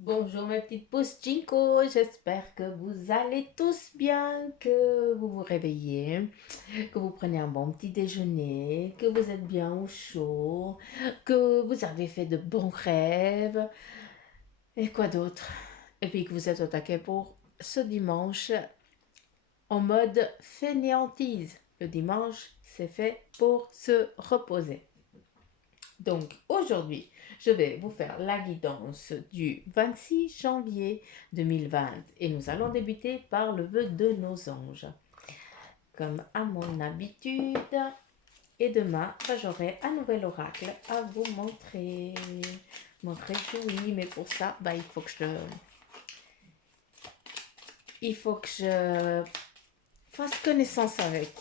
Bonjour mes petites pousses Jinko, j'espère que vous allez tous bien, que vous vous réveillez, que vous prenez un bon petit déjeuner, que vous êtes bien au chaud, que vous avez fait de bons rêves et quoi d'autre. Et puis que vous êtes au taquet pour ce dimanche en mode fainéantise. Le dimanche, c'est fait pour se reposer. Donc aujourd'hui, je vais vous faire la guidance du 26 janvier 2020 et nous allons débuter par le vœu de nos anges. Comme à mon habitude, et demain, j'aurai un nouvel oracle à vous montrer. Je me réjouis, mais pour ça, il faut que je fasse connaissance avec.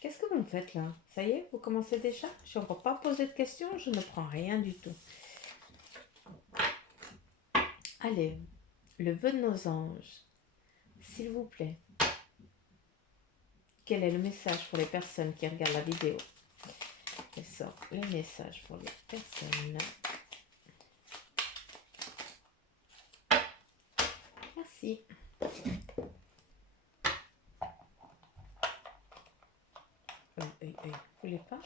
Qu'est-ce que vous me faites là? Ça y est, vous commencez déjà? Je n'ai encore pas posé de questions, je ne prends rien du tout. Allez, le vœu de nos anges, s'il vous plaît. Quel est le message pour les personnes qui regardent la vidéo? Je sors les messages pour les personnes. Merci. Vous voulez pas?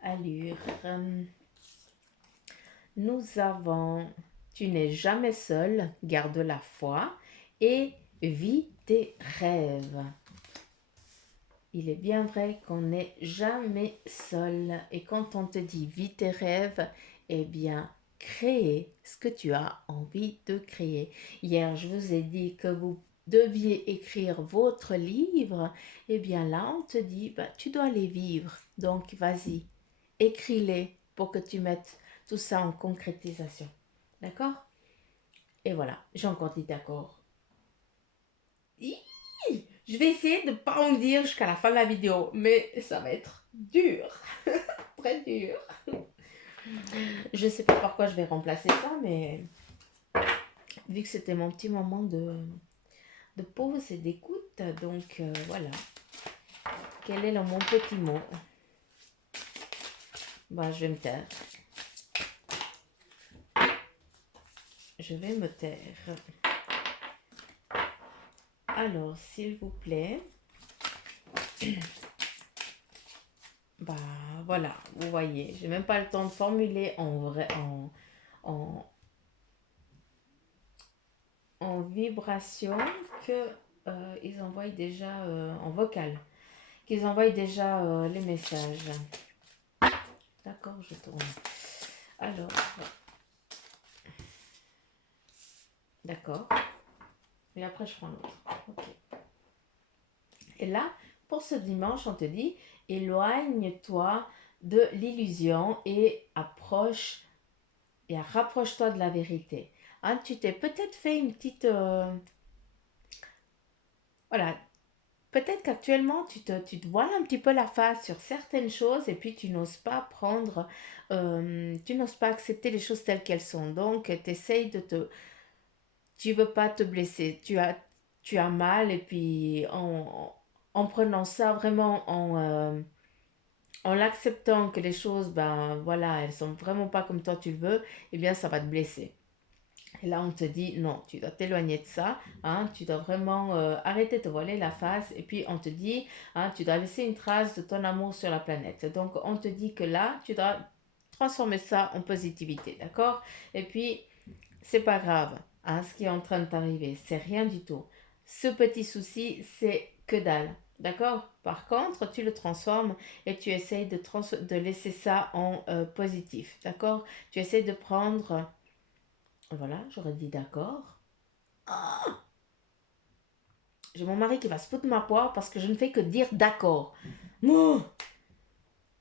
Allure. Nous avons tu n'es jamais seul, garde la foi et vis tes rêves. Il est bien vrai qu'on n'est jamais seul et quand on te dit vis tes rêves, eh bien créer ce que tu as envie de créer. Hier, je vous ai dit que vous deviez écrire votre livre, eh bien là, on te dit, tu dois les vivre. Donc, vas-y, écris-les pour que tu mettes tout ça en concrétisation. D'accord? Et voilà, j'ai encore dit d'accord. Je vais essayer de ne pas en dire jusqu'à la fin de la vidéo, mais ça va être dur, très dur. Je sais pas par quoi je vais remplacer ça, mais vu que c'était mon petit moment de pause et d'écoute, donc voilà. Quel est mon petit mot? Je vais me taire. Je vais me taire. Alors, s'il vous plaît. Voilà, vous voyez, j'ai même pas le temps de formuler en, en vibration que ils envoient déjà en vocal, qu'ils envoient déjà les messages. D'accord, je tourne. Alors, d'accord. Et après, je prends l'autre. Ok. Et là, pour ce dimanche, on te dit, éloigne-toi de l'illusion et rapproche-toi de la vérité. Hein, tu t'es peut-être fait une petite... voilà, peut-être qu'actuellement, tu te voiles un petit peu la face sur certaines choses et puis tu n'oses pas tu n'oses pas accepter les choses telles qu'elles sont. Donc, tu veux pas te blesser. Tu as mal et puis en prenant ça vraiment en l'acceptant que les choses, voilà, elles sont vraiment pas comme toi tu le veux, eh bien, ça va te blesser. Et là, on te dit, non, tu dois t'éloigner de ça, hein, tu dois vraiment arrêter de te voiler la face. Et puis, on te dit, hein, tu dois laisser une trace de ton amour sur la planète. Donc, on te dit que là, tu dois transformer ça en positivité, d'accord? Et puis, c'est pas grave, hein, ce qui est en train de t'arriver, c'est rien du tout. Ce petit souci, c'est que dalle, d'accord? Par contre, tu le transformes et tu essayes de laisser ça en positif, d'accord? Tu essayes de prendre voilà, j'aurais dit d'accord. Ah, j'ai mon mari qui va se foutre de ma poire parce que je ne fais que dire d'accord. Mouh.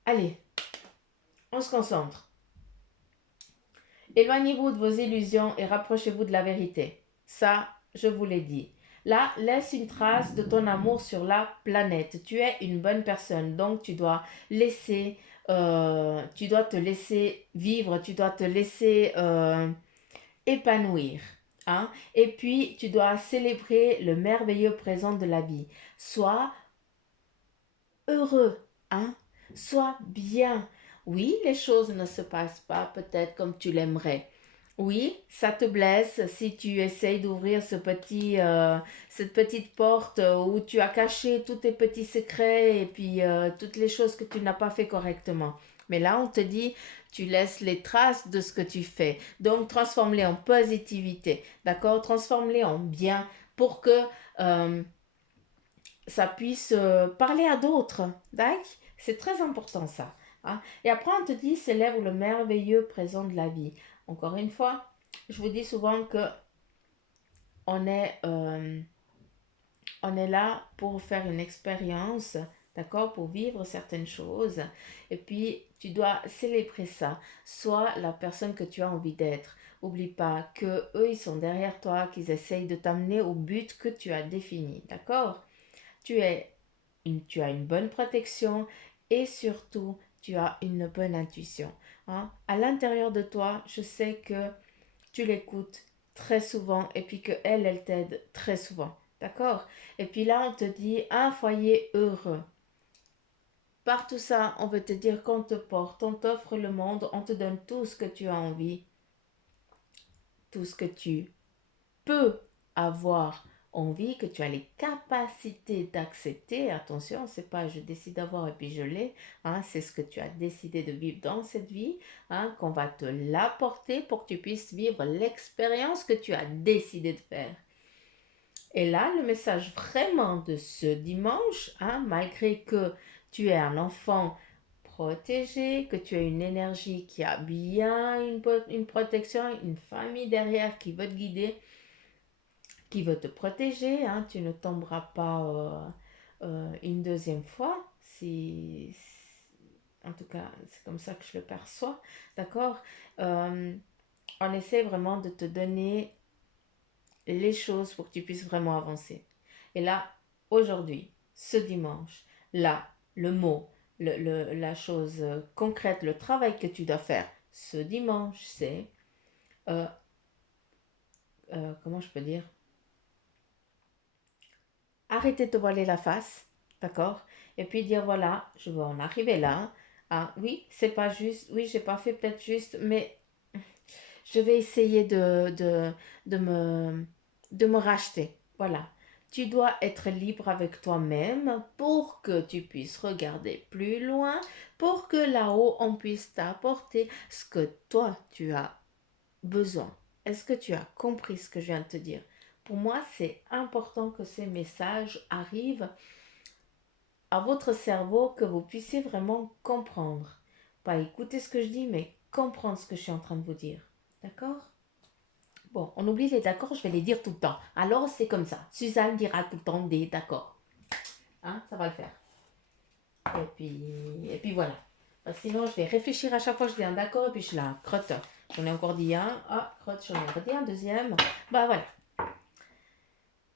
Allez, on se concentre. Éloignez-vous de vos illusions et rapprochez-vous de la vérité. Ça, je vous l'ai dit. Là, laisse une trace de ton amour sur la planète. Tu es une bonne personne, donc tu dois te laisser vivre, tu dois te laisser épanouir. Hein? Et puis, tu dois célébrer le merveilleux présent de la vie. Sois heureux, hein? Sois bien. Oui, les choses ne se passent pas peut-être comme tu l'aimerais. Oui, ça te blesse si tu essayes d'ouvrir cette petite porte où tu as caché tous tes petits secrets et puis toutes les choses que tu n'as pas fait correctement. Mais là, on te dit, tu laisses les traces de ce que tu fais. Donc, transforme-les en positivité, d'accord? Transforme-les en bien pour que euh, ça puisse parler à d'autres. D'accord? C'est très important ça, hein. Et après, on te dit, célèbre le merveilleux présent de la vie. Encore une fois, je vous dis souvent que on est, euh, on est là pour faire une expérience, d'accord, pour vivre certaines choses. Et puis, tu dois célébrer ça. Sois la personne que tu as envie d'être. Oublie pas que eux, ils sont derrière toi, qu'ils essayent de t'amener au but que tu as défini, d'accord? Tu as une bonne protection et surtout, tu as une bonne intuition, hein. À l'intérieur de toi, je sais que tu l'écoutes très souvent et puis que elle t'aide très souvent. D'accord? Et puis là, on te dit un foyer heureux. Par tout ça, on veut te dire qu'on te porte, on t'offre le monde, on te donne tout ce que tu as envie, tout ce que tu peux avoir envie, que tu as les capacités d'accepter. Attention, c'est pas je décide d'avoir et puis je l'ai, hein, c'est ce que tu as décidé de vivre dans cette vie, hein, qu'on va te l'apporter pour que tu puisses vivre l'expérience que tu as décidé de faire. Et là, le message vraiment de ce dimanche, hein, malgré que tu es un enfant protégé, que tu as une énergie qui a bien une protection, une famille derrière qui veut te guider, qui veut te protéger, hein, tu ne tomberas pas une deuxième fois, en tout cas c'est comme ça que je le perçois, d'accord. Euh, on essaie vraiment de te donner les choses pour que tu puisses vraiment avancer. Et là, aujourd'hui, ce dimanche, là, le mot, la chose concrète, le travail que tu dois faire ce dimanche, c'est, euh, comment je peux dire, arrêter de te voiler la face, d'accord? Et puis dire voilà, je veux en arriver là. Ah oui, c'est pas juste, oui, j'ai pas fait peut-être juste, mais je vais essayer de me, de me racheter. Voilà. Tu dois être libre avec toi-même pour que tu puisses regarder plus loin, pour que là-haut, on puisse t'apporter ce que toi, tu as besoin. Est-ce que tu as compris ce que je viens de te dire? Pour moi, c'est important que ces messages arrivent à votre cerveau, que vous puissiez vraiment comprendre. Pas écouter ce que je dis, mais comprendre ce que je suis en train de vous dire. D'accord? Bon, on oublie les d'accord, je vais les dire tout le temps. Alors, c'est comme ça. Suzanne dira tout le temps des d'accord. Hein, ça va le faire. Et puis voilà. Sinon, je vais réfléchir à chaque fois que je dis un d'accord et puis je la crotte. J'en ai encore dit un. Ah, crotte, j'en ai encore dit un deuxième. Bah voilà.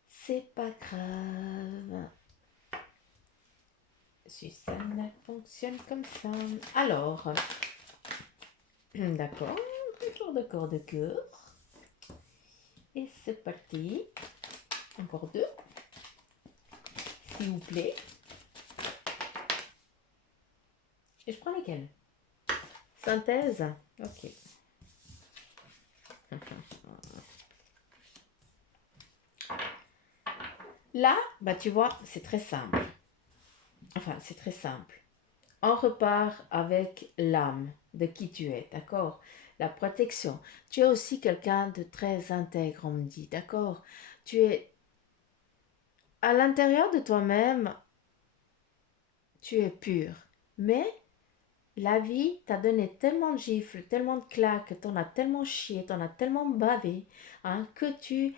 C'est pas grave. Suzanne fonctionne comme ça. Alors, d'accord. D'accord, d'accord. Et c'est parti. Encore deux, s'il vous plaît. Et je prends lesquels? Synthèse. Ok. Là, bah tu vois, c'est très simple. Enfin, c'est très simple. On repart avec l'âme de qui tu es, d'accord? La protection. Tu es aussi quelqu'un de très intègre, on me dit, d'accord? Tu es à l'intérieur de toi-même, tu es pur. Mais la vie t'a donné tellement de gifles, tellement de claques, t'en as tellement chié, t'en as tellement bavé, hein, que tu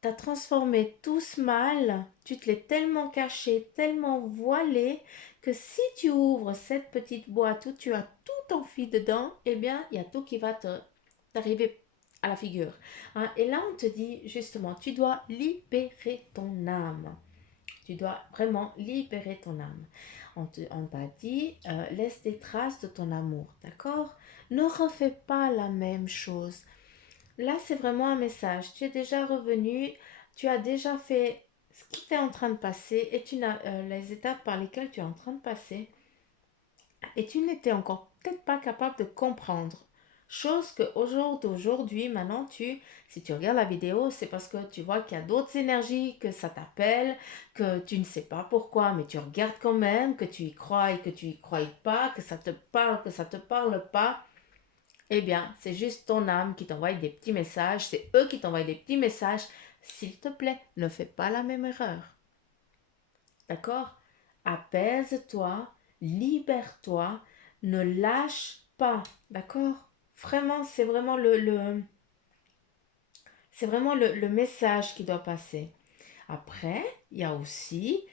t'as transformé tout ce mal, tu te l'es tellement caché, tellement voilé, que si tu ouvres cette petite boîte où tu as tout enfoui dedans, eh bien, il y a tout qui va t'arriver à la figure, hein. Et là, on te dit justement, tu dois libérer ton âme. Tu dois vraiment libérer ton âme. On t'a dit, laisse des traces de ton amour, d'accord? Ne refais pas la même chose. Là, c'est vraiment un message. Tu es déjà revenu, tu as déjà fait ce qui t'est en train de passer et tu n'as les étapes par lesquelles tu es en train de passer et tu n'étais encore peut-être pas capable de comprendre. Chose que aujourd'hui, maintenant, si tu regardes la vidéo, c'est parce que tu vois qu'il y a d'autres énergies, que ça t'appelle, que tu ne sais pas pourquoi, mais tu regardes quand même, que tu y crois et que tu y crois pas, que ça te parle, que ça te parle pas. Eh bien, c'est juste ton âme qui t'envoie des petits messages, c'est eux qui t'envoient des petits messages. S'il te plaît, ne fais pas la même erreur. D'accord? Apaise-toi, libère-toi, ne lâche pas. D'accord? Vraiment, c'est vraiment le message qui doit passer. Après, il y a aussi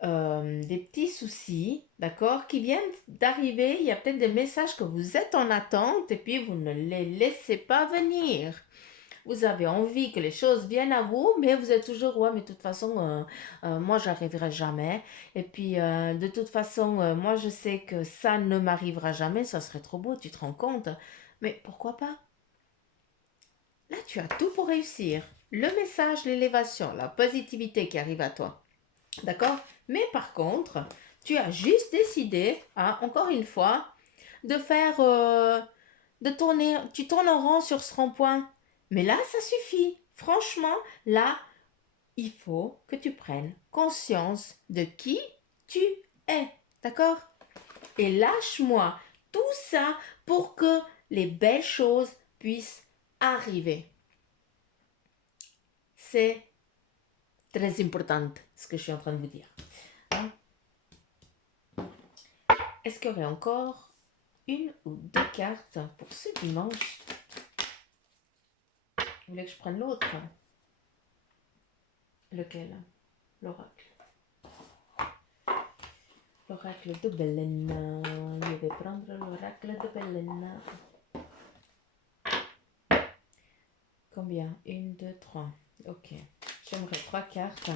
des petits soucis, d'accord, qui viennent d'arriver. Il y a peut-être des messages que vous êtes en attente et puis vous ne les laissez pas venir. Vous avez envie que les choses viennent à vous, mais vous êtes toujours, ouais, mais de toute façon, moi, j'arriverai jamais. Et puis, de toute façon, moi, je sais que ça ne m'arrivera jamais. Ça serait trop beau, tu te rends compte. Mais pourquoi pas? Là, tu as tout pour réussir. Le message, l'élévation, la positivité qui arrive à toi. D'accord? Mais par contre, tu as juste décidé, hein, encore une fois, de faire, de tourner, tu tournes en rond sur ce rond-point. Mais là, ça suffit. Franchement, là, il faut que tu prennes conscience de qui tu es. D'accord? Et lâche-moi tout ça pour que les belles choses puissent arriver. C'est très important ce que je suis en train de vous dire. Hein? Est-ce qu'il y aurait encore une ou deux cartes pour ce dimanche? Vous voulez que je prenne l'autre? Lequel? L'oracle. L'oracle de Belen. Je vais prendre l'oracle de Belen. Combien? Une, deux, trois. Ok. J'aimerais trois cartes.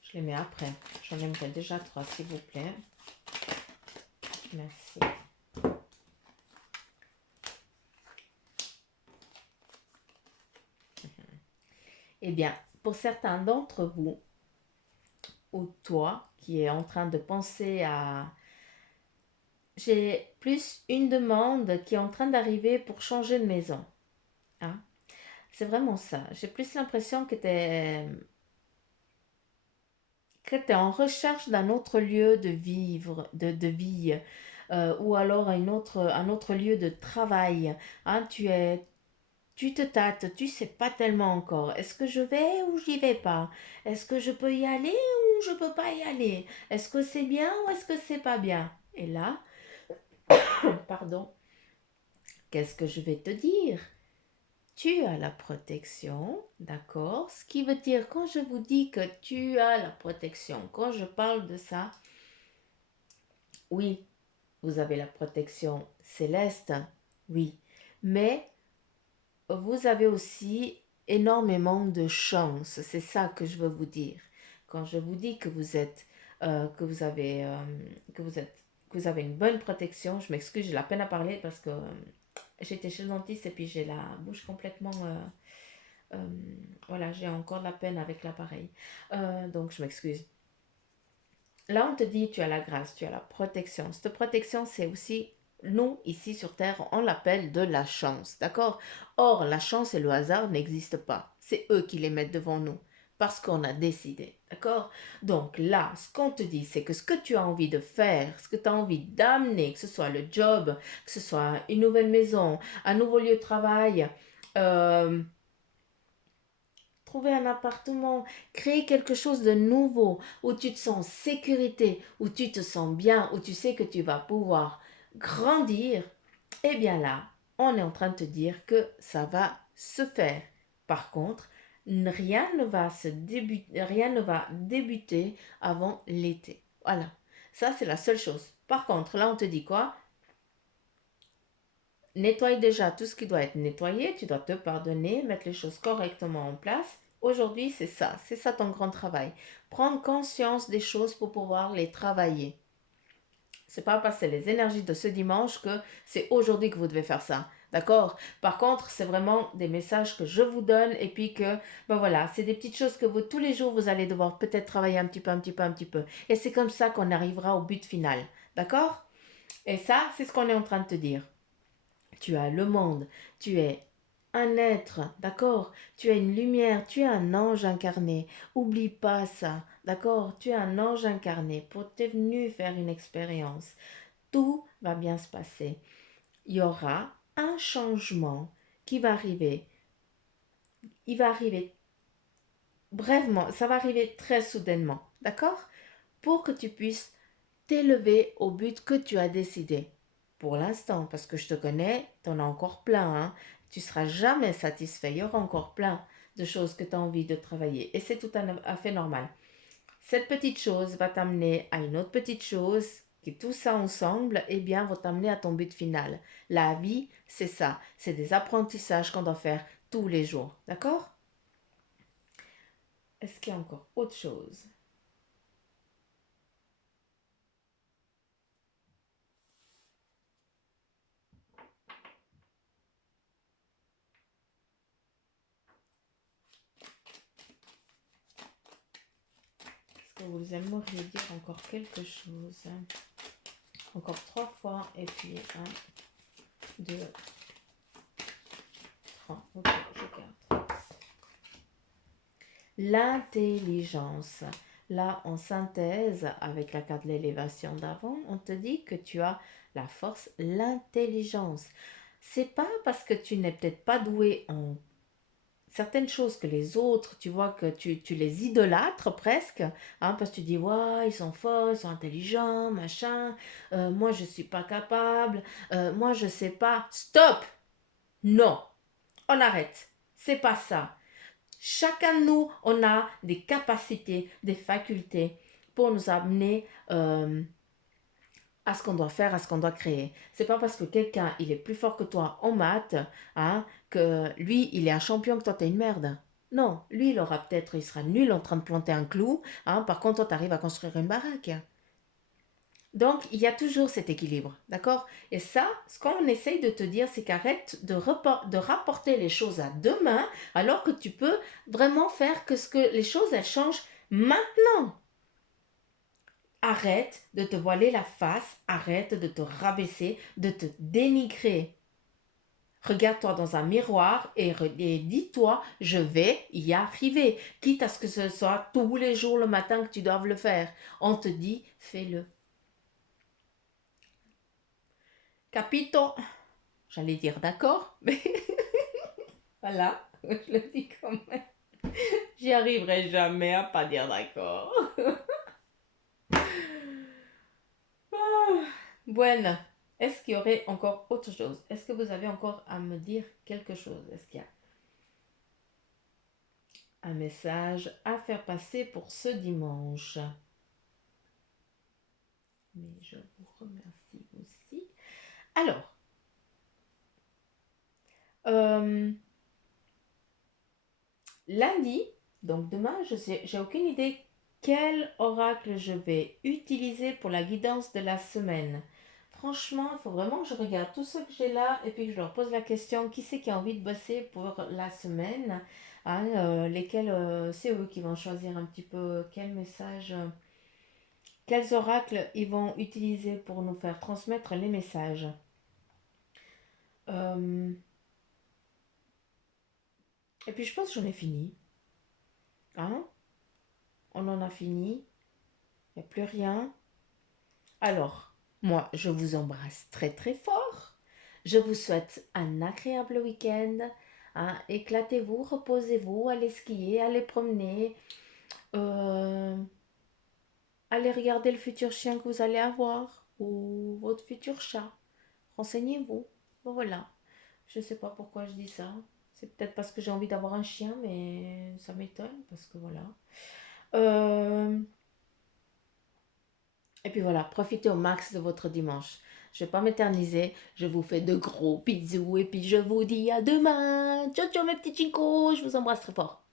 Je les mets après. J'en aimerais déjà trois, s'il vous plaît. Merci. Eh bien, pour certains d'entre vous, ou toi, qui est en train de penser à... J'ai plus une demande qui est en train d'arriver pour changer de maison. Hein? C'est vraiment ça. J'ai plus l'impression que tu es en recherche d'un autre lieu de vivre, de vie, ou alors un autre lieu de travail. Hein? Tu te tâtes, tu sais pas tellement encore. Est-ce que je vais ou j'y vais pas? Est-ce que je peux y aller ou je peux pas y aller? Est-ce que c'est bien ou est-ce que c'est pas bien? Et là, pardon, qu'est-ce que je vais te dire? Tu as la protection, d'accord? Ce qui veut dire, quand je vous dis que tu as la protection, quand je parle de ça, oui, vous avez la protection céleste, oui, mais vous avez aussi énormément de chance, c'est ça que je veux vous dire. Quand je vous dis que vous êtes, que vous avez, que vous êtes, que vous avez une bonne protection, je m'excuse, j'ai la peine à parler parce que j'étais chez le dentiste et puis j'ai la bouche complètement, euh, voilà, j'ai encore de la peine avec l'appareil. Donc je m'excuse. Là, on te dit, tu as la grâce, tu as la protection. Cette protection, c'est aussi, nous, ici sur Terre, on l'appelle de la chance, d'accord? Or, la chance et le hasard n'existent pas. C'est eux qui les mettent devant nous, parce qu'on a décidé, d'accord? Donc là, ce qu'on te dit, c'est que ce que tu as envie de faire, ce que tu as envie d'amener, que ce soit le job, que ce soit une nouvelle maison, un nouveau lieu de travail, euh, trouver un appartement, créer quelque chose de nouveau, où tu te sens en sécurité, où tu te sens bien, où tu sais que tu vas pouvoir grandir, eh bien là, on est en train de te dire que ça va se faire. Par contre, rien ne va débuter avant l'été. Voilà, ça c'est la seule chose. Par contre, là on te dit quoi? Nettoie déjà tout ce qui doit être nettoyé, tu dois te pardonner, mettre les choses correctement en place. Aujourd'hui, c'est ça ton grand travail. Prendre conscience des choses pour pouvoir les travailler. C'est pas parce que c'est les énergies de ce dimanche que c'est aujourd'hui que vous devez faire ça. D'accord? Par contre, c'est vraiment des messages que je vous donne et puis que, ben voilà, c'est des petites choses que vous, tous les jours, vous allez devoir peut-être travailler un petit peu, un petit peu, un petit peu. Et c'est comme ça qu'on arrivera au but final. D'accord? Et ça, c'est ce qu'on est en train de te dire. tu as le monde, tu es un être, d'accord? Tu es une lumière, tu es un ange incarné. Oublie pas ça, d'accord? Tu es un ange incarné. Tu es venu faire une expérience. Tout va bien se passer. Il y aura un changement qui va arriver. Il va arriver brièvement, ça va arriver très soudainement, d'accord? Pour que tu puisses t'élever au but que tu as décidé. Pour l'instant, parce que je te connais, tu en as encore plein, hein. Tu seras jamais satisfait. Il y aura encore plein de choses que tu as envie de travailler. Et c'est tout à fait normal. Cette petite chose va t'amener à une autre petite chose, qui tout ça ensemble, eh bien, va t'amener à ton but final. La vie, c'est ça. C'est des apprentissages qu'on doit faire tous les jours. D'accord? Est-ce qu'il y a encore autre chose? Est-ce que vous aimeriez dire encore quelque chose? Encore 3 fois et puis 2, 3. Ok, je garde. L'intelligence. Là, en synthèse, avec la carte de l'élévation d'avant, on te dit que tu as la force, l'intelligence. C'est pas parce que tu n'es peut-être pas doué en certaines choses que les autres, tu vois que tu les idolâtres presque, hein, parce que tu dis, ouais, ils sont forts, ils sont intelligents, machin, moi je suis pas capable, moi je sais pas. Stop! Non, on arrête. C'est pas ça. Chacun de nous, on a des capacités, des facultés pour nous amener à ce qu'on doit faire, à ce qu'on doit créer. C'est pas parce que quelqu'un il est plus fort que toi en maths, hein, que lui il est un champion que toi t'es une merde. Non, lui il sera nul en train de planter un clou, hein, par contre toi t'arrives à construire une baraque. Donc il y a toujours cet équilibre, d'accord? Et ça, ce qu'on essaye de te dire, c'est qu'arrête de rapporter les choses à demain, alors que tu peux vraiment faire que les choses elles changent maintenant. Arrête de te voiler la face, arrête de te rabaisser, de te dénigrer. Regarde-toi dans un miroir et dis-toi, je vais y arriver. Quitte à ce que ce soit tous les jours le matin que tu doives le faire. On te dit, fais-le. Capito? J'allais dire d'accord, mais voilà, je le dis quand même. J'y arriverai jamais à pas dire d'accord. Bueno, est-ce qu'il y aurait encore autre chose? Est-ce que vous avez encore à me dire quelque chose? Est-ce qu'il y a un message à faire passer pour ce dimanche? Mais je vous remercie aussi. Alors, euh, lundi, donc demain, j'ai aucune idée quel oracle je vais utiliser pour la guidance de la semaine. Franchement, il faut vraiment que je regarde tout ce que j'ai là et puis que je leur pose la question qui c'est qui a envie de bosser pour la semaine, hein, lesquels c'est eux qui vont choisir un petit peu quel message, quels oracles ils vont utiliser pour nous faire transmettre les messages. Euh, et puis je pense que j'en ai fini. Hein? On en a fini. Il n'y a plus rien. Alors, moi, je vous embrasse très très fort. Je vous souhaite un agréable week-end. Hein. Éclatez-vous, reposez-vous, allez skier, allez promener, euh, allez regarder le futur chien que vous allez avoir ou votre futur chat. Renseignez-vous. Bon, voilà. Je ne sais pas pourquoi je dis ça. C'est peut-être parce que j'ai envie d'avoir un chien, mais ça m'étonne parce que voilà. Euh, Et puis voilà, profitez au max de votre dimanche. Je ne vais pas m'éterniser. Je vous fais de gros bisous et puis je vous dis à demain. Ciao ciao mes petits chincos, je vous embrasse très fort.